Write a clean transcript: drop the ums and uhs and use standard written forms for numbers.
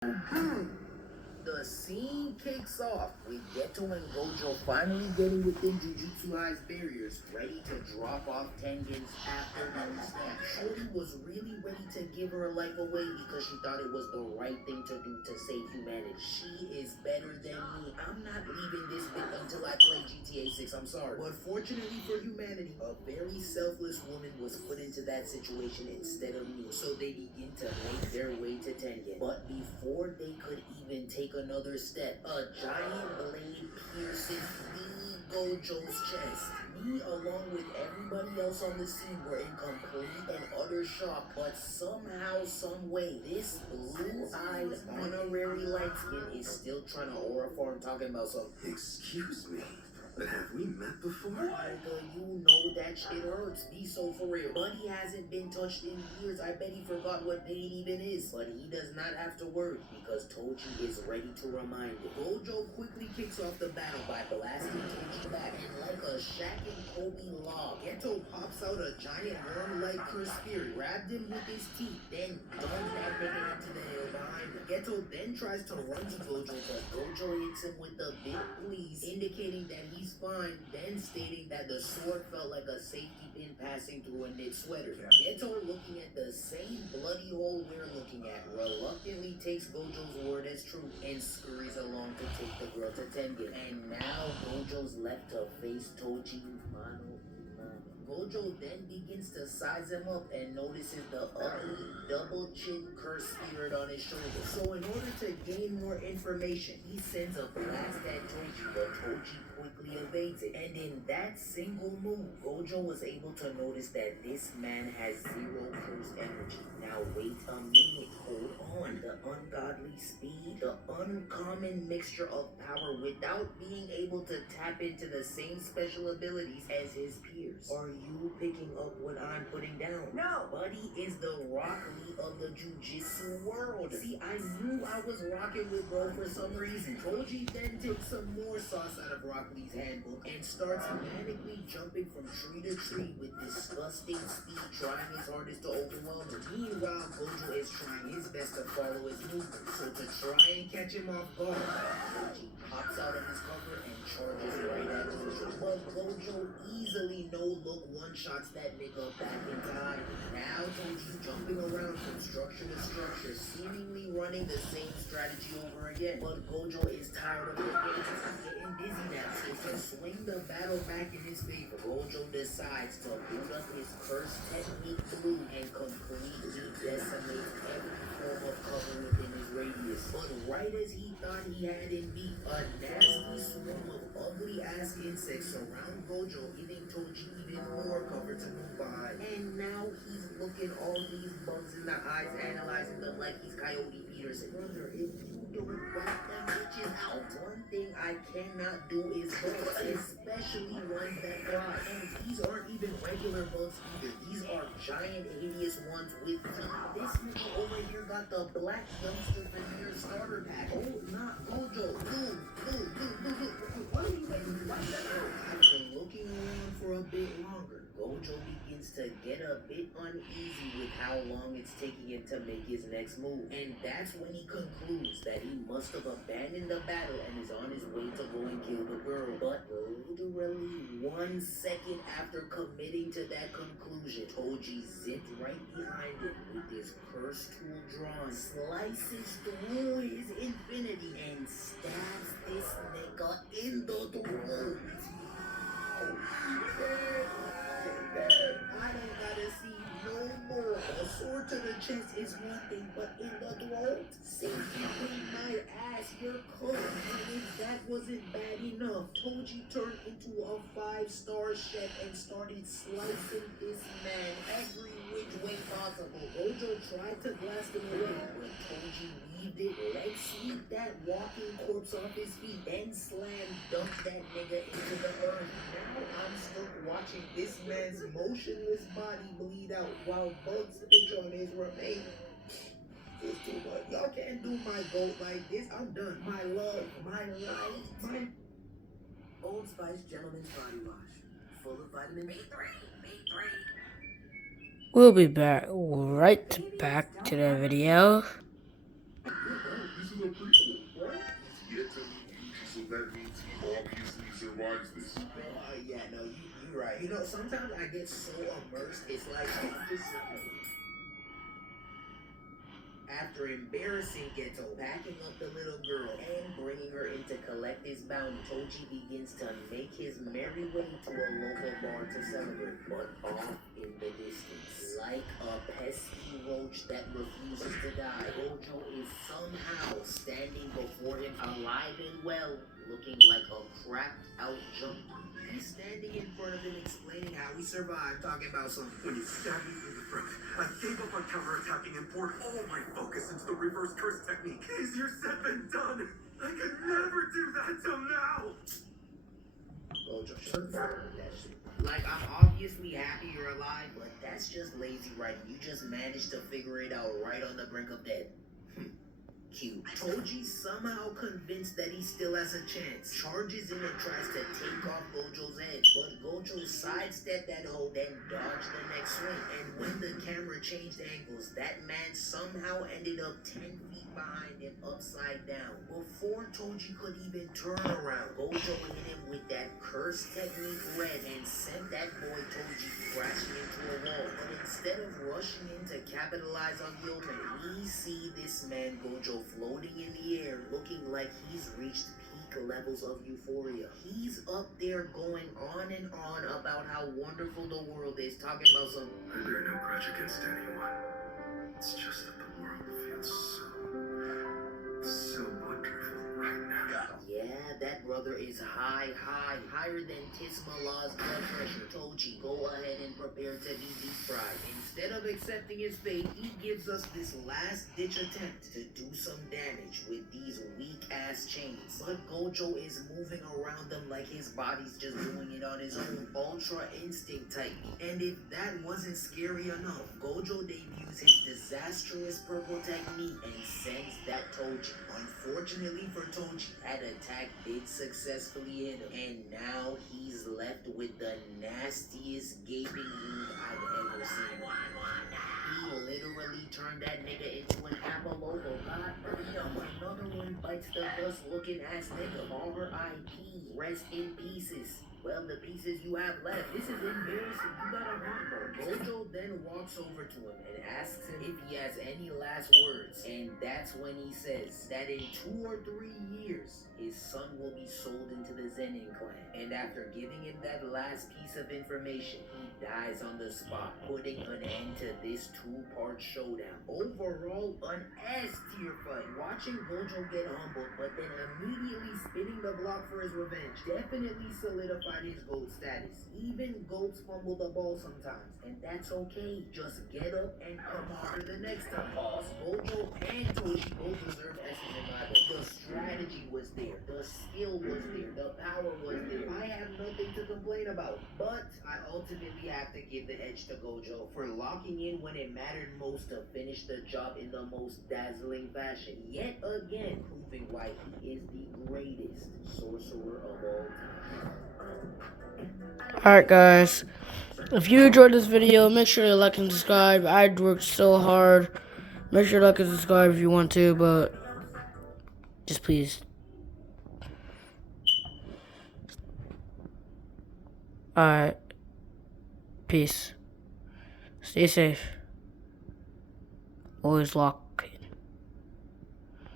Boom! The scene kicks off with Geto and Gojo finally getting within Jujutsu High's barriers, ready to drop off Tengen's afternoon snack. Shorty was really ready to give her life away because she thought it was the right thing to do to save humanity. She is better than me. I'm not leaving this bit until I play GTA 6, I'm sorry. But fortunately for humanity, a very selfless woman was put into that situation instead of me. So they begin to make their way to Tengen. But before they could even take another step, a giant blade pierces the Gojo's chest. Me, along with everybody else on the scene, were in complete and utter shock. But somehow, some way, this blue-eyed honorary light skin is still trying to aura farm talking about something. Excuse me, but have we met before? Nigga, you know that shit hurts. Be so for real. Buddy hasn't been touched in years. I bet he forgot what pain even is. But he does not have to worry because Toji is ready to remind him. Gojo quickly kicks off the battle by blasting Toji back. And like a Shaq and Kobe lob, Geto pops out a giant worm-like cursed spirit, grabbed him with his teeth, then dumped that nigga into the hill behind him. Geto then tries to run to Gojo, but Gojo hits him with the big please, indicating that he's fine, then stating that the sword felt like a safety pin passing through a knit sweater. Geto, looking at the same bloody hole we're looking at, reluctantly takes Gojo's word as true and scurries along to take the girl to Tengen. And now Gojo's left to face Toji mano a mano. Gojo then begins to size him up and notices the ugly double chin cursed spirit on his shoulder. So in order to gain more information, he sends a blast at Toji, but Toji quickly evades it. And in that single move, Gojo was able to notice that this man has zero cursed energy. Now wait a minute, hold on. The ungodly speed, the uncommon mixture of power without being able to tap into the same special abilities as his peers. Are you picking up what I'm putting down? No! Buddy is the Rock Lee of the Jiu-Jitsu world. See, I knew I was rocking with bro for some reason. Toji then takes some more sauce out of Rock Lee's handbook and starts manically jumping from tree to tree with disgusting speed, trying his hardest to overwhelm him. Meanwhile, Gojo is trying his best to follow his movement. So to try and catch him off guard, Toji pops out of his cover and charges right at Gojo. But Gojo easily no-look one-shots that nigga back in time. Now Toji's jumping around from structure to structure, seemingly running the same strategy over again. But Gojo is tired of it. He's getting dizzy now. So to swing the battle back in his favor, Gojo decides to boot up his first technique blue and completely decimate every form of cover within his radius. But right as he thought he had him beat, a nasty swarm of ugly ass insects surround Gojo, giving Toji even more cover to move by. And now he's looking all these bugs in the eyes, analyzing them like he's Coyote Peterson. Brother, if you don't wipe them bitches out, one thing I cannot do is bugs, especially ones that fly. And these aren't even regular bugs either. These are giant, hideous ones with teeth. This nigga over here got the black dumpster veneer starter pack. Oh, not Gojo. Dude. What are you waiting for? After looking around for a bit longer, Gojo begins to get a bit uneasy with how long it's taking him to make his next move. And that's when he concludes that he must have abandoned the battle and is on his way to go and kill the girl. But literally 1 second after committing to that conclusion, Toji zipped right behind him with his cursed tool drawn, slices through his infinity, and stabs this nigga in the throat. I don't gotta see no more. A sword to the chest is one thing, but in the throat, since you beat my ass, you're cooked. And if that wasn't bad enough, Toji turned into a 5-star chef and started slicing this man every which way possible. Gojo tried to blast him away, but Toji weaved it, leg sweep that walking corpse off his feet, then slam dunk that nigga into the earth. Now I'm stuck watching this man's motionless body bleed out while bugs pitch on his remains. It's too much. Y'all can't do my goat like this. I'm done. My love, my life, my Old Spice Gentleman's Body Wash. Full of vitamin B3. We'll be back right back to the video. to a prequel. What? He's yet to meet Yuji, so that means he obviously survives this. Yeah, no, you're right. You know, sometimes I get so immersed, it's like I'm just after embarrassing Geto, packing up the little girl and bringing her into collect his bounty, Toji begins to make his merry way to a local bar to celebrate. But off in the distance, like a pesky roach that refuses to die, Gojo is somehow standing before him alive and well, looking like a cracked out junkie. He's standing in front of him explaining how he survived, talking about some. When you stabbed me in the throat, I gave up on counterattacking and poured all my focus into the reverse curse technique. Easier said than done. I could never do that till now. Gojo, shut that shit. Like, I'm obviously happy you're alive, but that's just lazy writing. You just managed to figure it out right on the brink of death. Cute. Toji somehow convinced that he still has a chance, charges in and tries to take off Gojo's head, but Gojo sidestepped that hole, then dodged the next swing. And when the camera changed angles, that man somehow ended up 10 feet behind him, upside down. Before Toji could even turn around, Gojo hit him with that curse technique red and sent that boy Toji crashing into a wall. But instead of rushing in to capitalize on the opening, we see this man Gojo floating in the air, looking like he's reached peak levels of euphoria. He's up there going on and on about how wonderful the world is, talking about some. I bear no grudge against anyone. It's just that the world feels so wonderful right now. Yeah, that brother is higher than Tismala's blood pressure. Toji, go ahead and prepare to be deep fried. Instead of accepting his fate, he gives us this last-ditch attempt to do some damage with these weak-ass chains. But Gojo is moving around them like his body's just doing it on his own Ultra Instinct type. And if that wasn't scary enough, Gojo debuts his disastrous purple technique and sends that Toji. Unfortunately for Toji, that attack did successfully hit him, and now he's left with the nastiest gaping wound I've ever seen. He literally turned that nigga into an Apollogo. God damn, another one bites the dust-looking ass nigga. R.I.P. Rest in pieces. Well, the pieces you have left. This is embarrassing. You got a heartburn. Gojo then walks over to him and asks him if he has any last words. And that's when he says that in 2 or 3 years, his son will be sold into the Zenin clan. And after giving him that last piece of information, he dies on the spot, putting an end to this 2-part showdown. Overall, an S-tier fight. Watching Gojo get humbled, but then immediately spinning the block for his revenge, definitely solidified his GOAT status. Even GOATs fumble the ball sometimes, and that's okay. Just get up and come harder the next time. Gojo and Toji both deserve S's in my book. The strategy was there, the skill was there, the power was there. I have nothing to complain about, but I ultimately have to give the edge to Gojo for locking in when it mattered most to finish the job in the most dazzling fashion. Yet again, proving why he is the greatest sorcerer of all time. Alright guys, if you enjoyed this video, make sure to like and subscribe. I worked so hard. Make sure to like and subscribe if you want to, but just please. Alright. Peace. Stay safe. Always lock